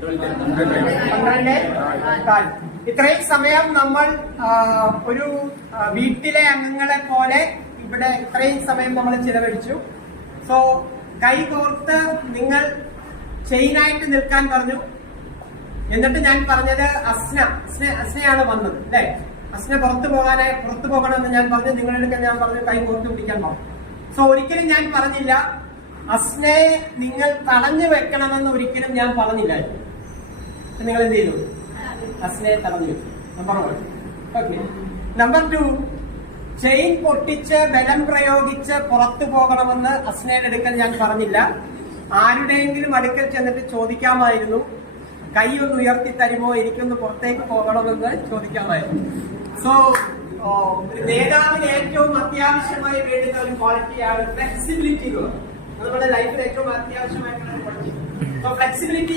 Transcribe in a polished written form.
12:15. ഇത്രയും സമയം നമ്മൾ ഒരു വീട്ടിലെ അംഗങ്ങളെ പോലെ ഇവിടെ ഇത്രയും സമയം നമ്മൾ ചിലവഴിച്ചു. സോ കൈ കോർത്ത് നിങ്ങൾ ചെയിനായിട്ട് നിൽക്കാൻ പറഞ്ഞു. എന്നിട്ട് ഞാൻ പറഞ്ഞത് അസ്നയാണ് വന്നത് അല്ലെ? അസ്ന പുറത്തു പോകണമെന്ന് ഞാൻ പറഞ്ഞു. നിങ്ങളുടെ ഞാൻ പറഞ്ഞു കൈ കോർത്ത് പിടിക്കാൻ പറഞ്ഞു. സോ ഒരിക്കലും ഞാൻ പറഞ്ഞില്ല അസ്നയെ നിങ്ങൾ തടഞ്ഞു വെക്കണമെന്ന് ഒരിക്കലും ഞാൻ പറഞ്ഞില്ലായിരുന്നു. നിങ്ങൾ എന്ത് ചെയ്തു? അസ്നയെ തടഞ്ഞു വെച്ചു. നമ്പർ 1. ഓക്കെ. നമ്പർ 2, ചെയിൻ പൊട്ടിച്ച് ബലം പ്രയോഗിച്ച് പുറത്തു പോകണമെന്ന് അസ്നയുടെ അടുക്കൽ ഞാൻ പറഞ്ഞില്ല. ആരുടെയെങ്കിലും അടുക്കൽ ചെന്നിട്ട് ചോദിക്കാമായിരുന്നു, കൈ ഒന്ന് ഉയർത്തി തരുമോ, എനിക്കൊന്ന് പുറത്തേക്ക് പോകണമെന്ന് ചോദിക്കാമായിരുന്നു. സോ നേതാവിന് ഏറ്റവും അത്യാവശ്യമായി വേണ്ടുന്ന ഒരു ക്വാളിറ്റിയാണ് ഫ്ലെക്സിബിലിറ്റി. നമ്മുടെ ലൈഫിൽ ഏറ്റവും അത്യാവശ്യമായിട്ടുള്ള ക്വാളിറ്റി. So flexibility